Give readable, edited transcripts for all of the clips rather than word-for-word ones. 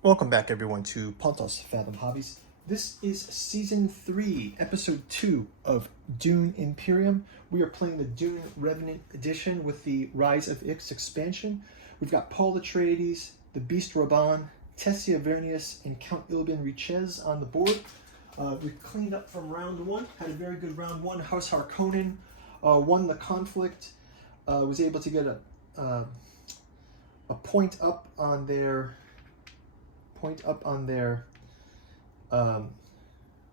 Welcome back, everyone, to Pontos Fathom Hobbies. This is Season 3, Episode 2 of Dune Imperium. We are playing the Dune Revenant edition with the Rise of Ix expansion. We've got Paul Atreides, the Beast Raban, Tessia Vernius, and Count Ilbin Richez on the board. We cleaned up from round 1, had a very good round 1. House Harkonnen won the conflict, was able to get a point up on their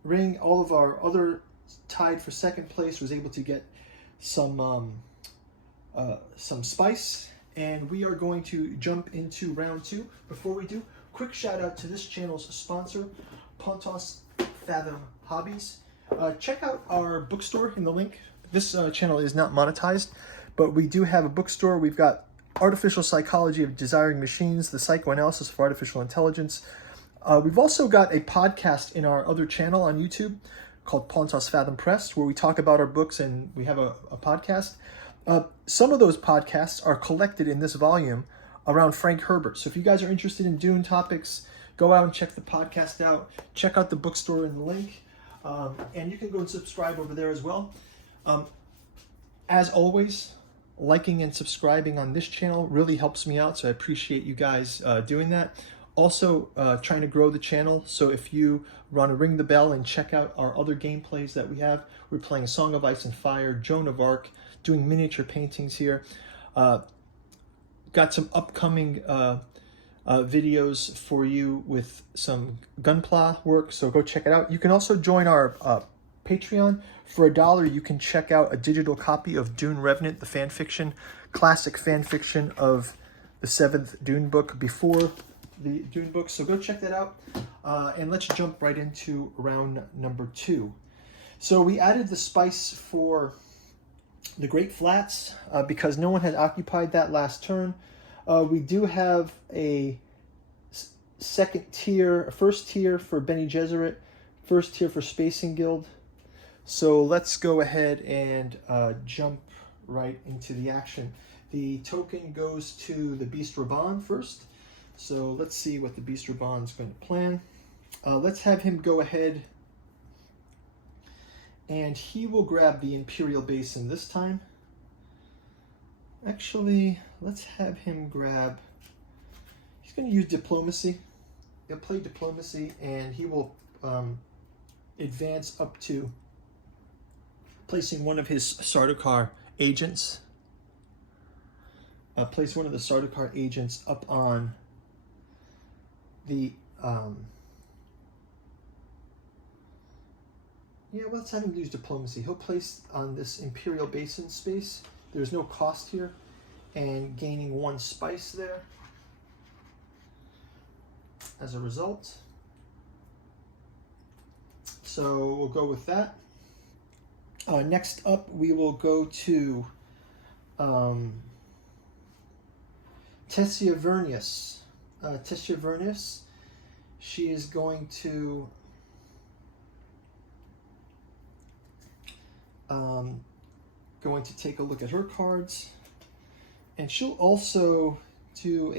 ring. All of our other tied for second place was able to get some spice, and we are going to jump into round 2. Before we do, quick shout out to this channel's sponsor, Pontos Fathom Hobbies. Check out our bookstore in the link. This channel is not monetized, but we do have a bookstore. We've got Artificial Psychology of Desiring Machines, the Psychoanalysis of Artificial Intelligence. We've also got a podcast in our other channel on YouTube called Pontos Fathom Press, where we talk about our books and we have a podcast. Some of those podcasts are collected in this volume around Frank Herbert. So if you guys are interested in Dune topics, go out and check the podcast out. Check out the bookstore in the link. And you can go and subscribe over there as well. As always, liking and subscribing on this channel really helps me out, so I appreciate you guys doing that. Also, trying to grow the channel, so if you want to ring the bell and check out our other gameplays that we have. We're playing Song of Ice and Fire, Joan of Arc, doing miniature paintings here. Got some upcoming videos for you with some Gunpla work, so go check it out. You can also join our Patreon. For $1, you can check out a digital copy of Dune Revenant, the fan fiction, classic fan fiction of the 7th Dune book before the Dune book. So go check that out. And let's jump right into round number 2. So we added the spice for the Great Flats because no one had occupied that last turn. We do have a first tier for Bene Gesserit, first tier for Spacing Guild. So let's go ahead and jump right into the action. The token goes to the Beast Raban first. So let's see what the Beast Raban is going to plan. Let's have him go ahead, and he will grab the Imperial Basin this time. Actually, let's have him grab... He's going to use Diplomacy. He'll play Diplomacy, and he will advance up to placing one of his Sardaukar agents. Place one of the Sardaukar agents up on the... let's have him use Diplomacy. He'll place on this Imperial Basin space. There's no cost here, and gaining 1 spice there as a result. So we'll go with that. Next up, we will go to Tessia Vernius. Tessia Vernius, she is going to take a look at her cards, and she'll also do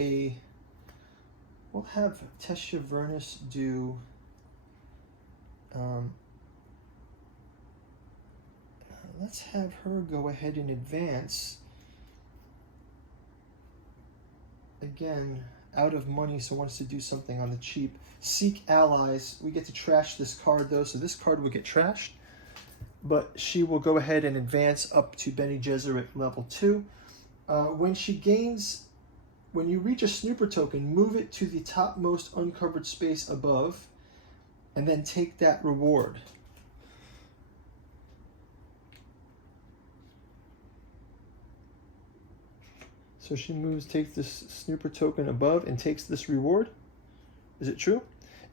we'll have Tessia Vernius do let's have her go ahead and advance. Again, out of money, so wants to do something on the cheap. Seek allies. We get to trash this card, though, so this card will get trashed. But she will go ahead and advance up to Bene Gesserit level 2. When you reach a snooper token, move it to the topmost uncovered space above, and then take that reward. So she takes this snooper token above and takes this reward. Is it true?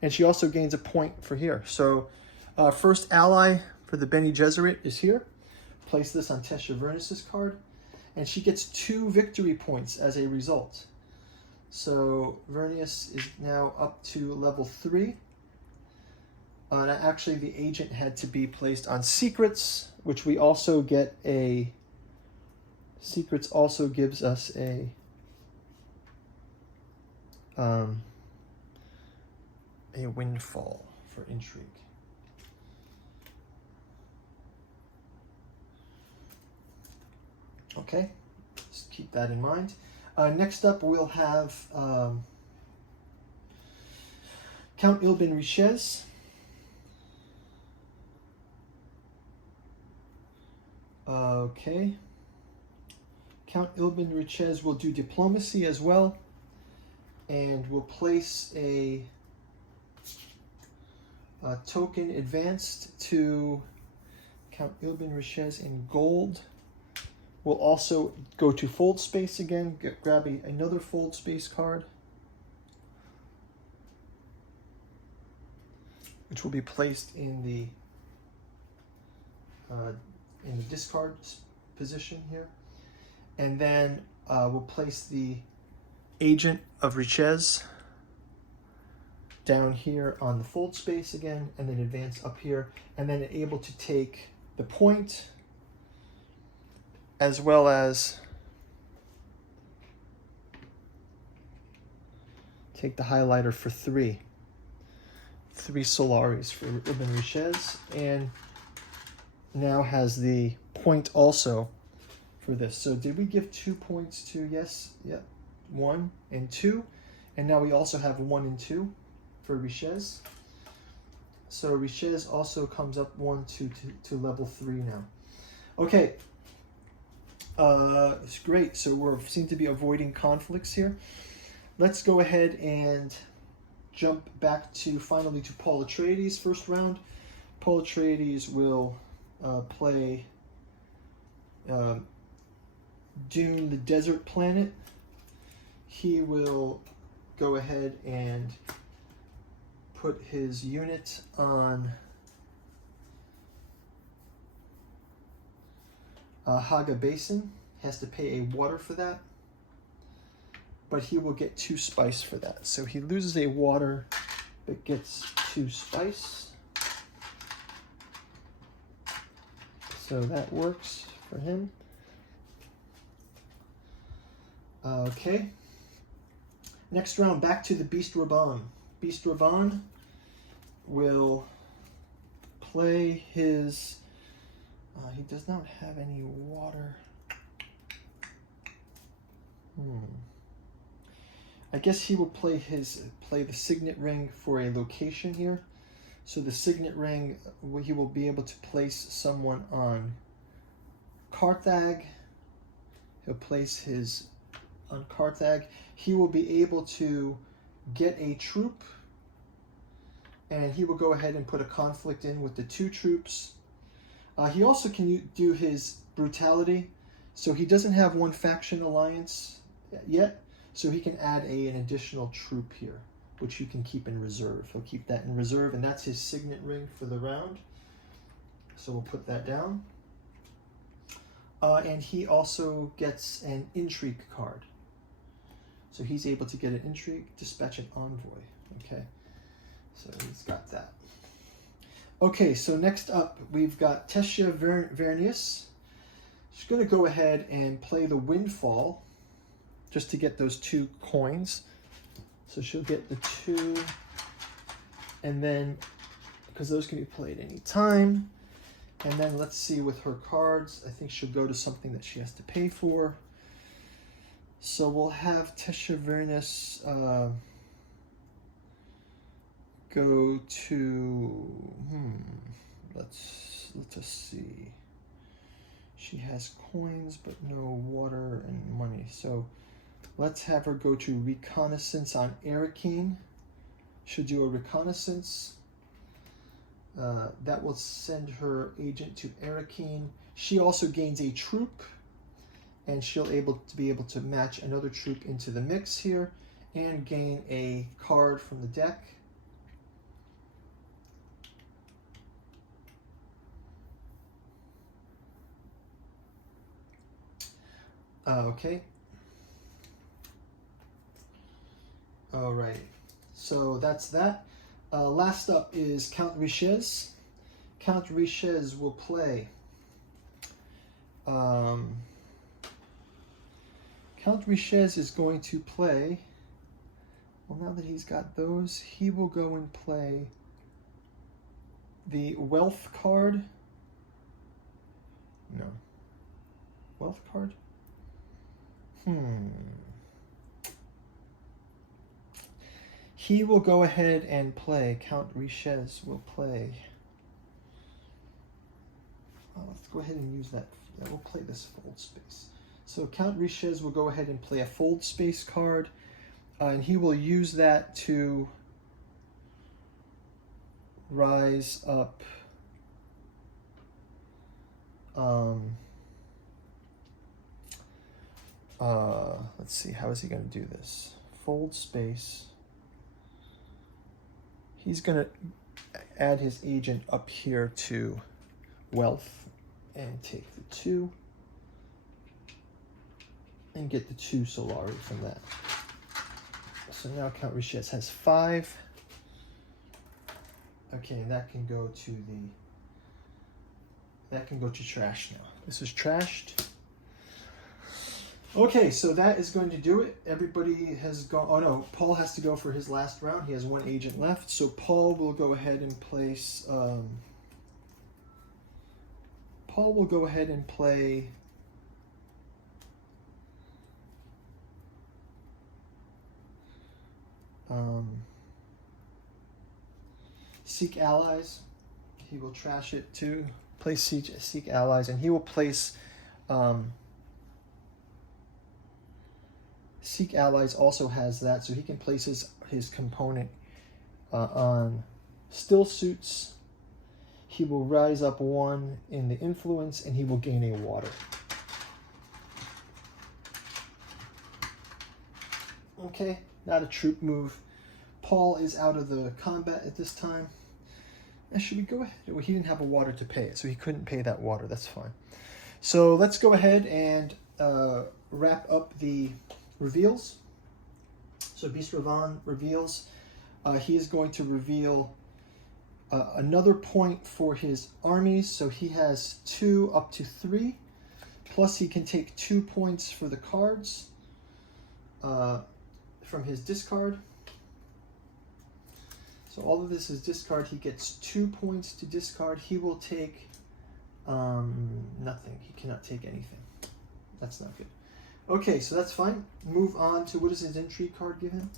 And she also gains a point for here. So first ally for the Bene Gesserit is here. Place this on Tessia Vernius's card. And she gets 2 victory points as a result. So Vernius is now up to level 3. Actually, the agent had to be placed on secrets, which we also get a... Secrets also gives us a a windfall for intrigue. Okay, just keep that in mind. Next up, we'll have Count Ilbin Richez. Okay. Count Ilbin Richez will do diplomacy as well, and will place a token advanced to Count Ilbin Richez in gold. We'll also go to fold space again, grab another fold space card, which will be placed in the discard position here. And then we'll place the Agent of Richez down here on the fold space again, and then advance up here, and then able to take the point, as well as take the highlighter for three Solaris for Ibn Richez, and now has the point also for this. So did we give 2 points to, yes, yep, 1 and 2, and now we also have 1 and 2 for Richez. So Richez also comes up 1 to level 3 now. Okay, it's great. So we seem to be avoiding conflicts here. Let's go ahead and jump back to finally to Paul Atreides first round. Paul Atreides will play Dune, the desert planet. He will go ahead and put his unit on Haga Basin. Has to pay a water for that, but he will get 2 spice for that. So he loses a water but gets 2 spice. So that works for him. Okay. Next round, back to the Beast Raban. Beast Raban will play his... he does not have any water. I guess he will play the Signet Ring for a location here. So the Signet Ring, he will be able to place someone on Carthag. He'll place his on Carthag. He will be able to get a troop, and he will go ahead and put a conflict in with the 2 troops. He also can do his brutality, so he doesn't have 1 faction alliance yet, so he can add an additional troop here, which you can keep in reserve. He'll keep that in reserve, and that's his Signet Ring for the round. So we'll put that down. And he also gets an intrigue card. So he's able to get an intrigue, dispatch an envoy. Okay, so he's got that. Okay, so next up we've got Tessia Vernius. She's going to go ahead and play the Windfall just to get those 2 coins. So she'll get the 2, and then, because those can be played any time. And then let's see with her cards, I think she'll go to something that she has to pay for. So we'll have Tessia Vernius go to, let us see. She has coins, but no water and money. So let's have her go to reconnaissance on Arakeen. She'll do a reconnaissance. That will send her agent to Arakeen. She also gains a troop, and she'll be able to match another troop into the mix here and gain a card from the deck. Okay. All right. So that's that. Last up is Count Richez. Count Richez will play. Count Richez is going to play Well, now that he's got those, he will go and play the wealth card. No. Wealth card? He will go ahead and play, Count Riches will play. Let's go ahead and use that. Yeah, we'll play this fold space. So Count Riches will go ahead and play a fold space card, and he will use that to rise up let's see, how is he going to do this? Fold space. He's going to add his agent up here to wealth and take the 2 and get the 2 Solari from that. So now Count Riches has 5. Okay, and that can go to trash now. This is trashed. Okay, so that is going to do it. Everybody has gone. Oh no, Paul has to go for his last round. He has 1 agent left. So Paul will go ahead and place. Paul will go ahead and play. Seek allies. He will trash it too. Place seek allies, and he will place. Seek allies also has that, so he can place his component on still suits. He will rise up 1 in the influence, and he will gain a water. Okay, not a troop move. Paul is out of the combat at this time. And should we go ahead? Well, he didn't have a water to pay it, so he couldn't pay that water. That's fine. So let's go ahead and wrap up the reveals. So Beast Ravan reveals. He is going to reveal another point for his armies. So he has 2 up to 3. Plus he can take 2 points for the cards from his discard. So all of this is discard. He gets 2 points to discard. He will take nothing. He cannot take anything. That's not good. Okay, so that's fine. Move on to, what does his intrigue card give him?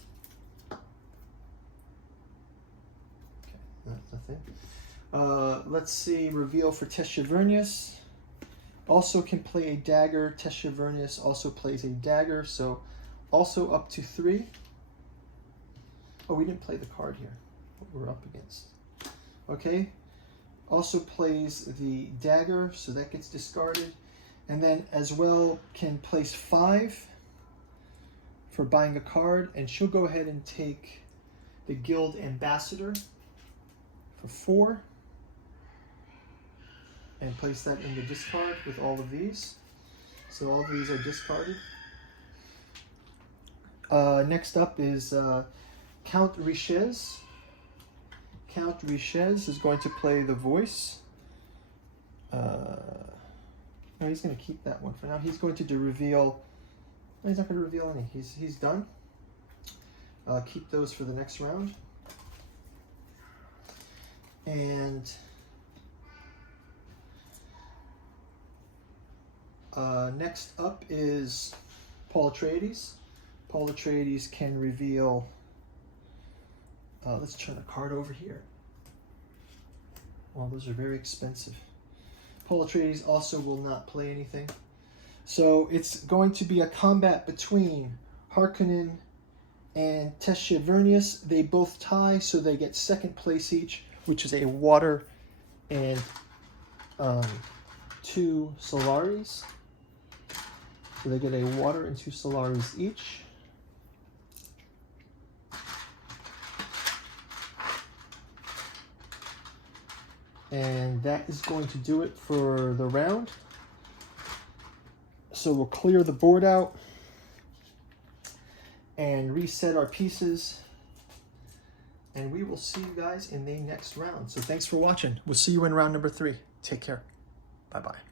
Okay, nothing. Let's see, reveal for Teshavernius. Also can play a dagger. Teshavernius also plays a dagger, so also up to 3. Oh, we didn't play the card here. What we're up against. Okay. Also plays the dagger, so that gets discarded. And then as well can place 5 for buying a card, and she'll go ahead and take the Guild Ambassador for 4 and place that in the discard with all of these. So all of these are discarded. Next up is Count Riches. Count Riches is going to play the voice. No, he's going to keep that one for now. He's going to reveal. No, he's not going to reveal any. He's done. Keep those for the next round. And next up is Paul Atreides. Paul Atreides can reveal. Let's turn a card over here. Well, those are very expensive. Paul Atreides also will not play anything. So it's going to be a combat between Harkonnen and Teshavernius. They both tie, so they get 2nd place each, which is a water and 2 Solaris. So they get a water and 2 Solaris each. And that is going to do it for the round. So we'll clear the board out and reset our pieces. And we will see you guys in the next round. So thanks for watching. We'll see you in round number 3. Take care. Bye-bye.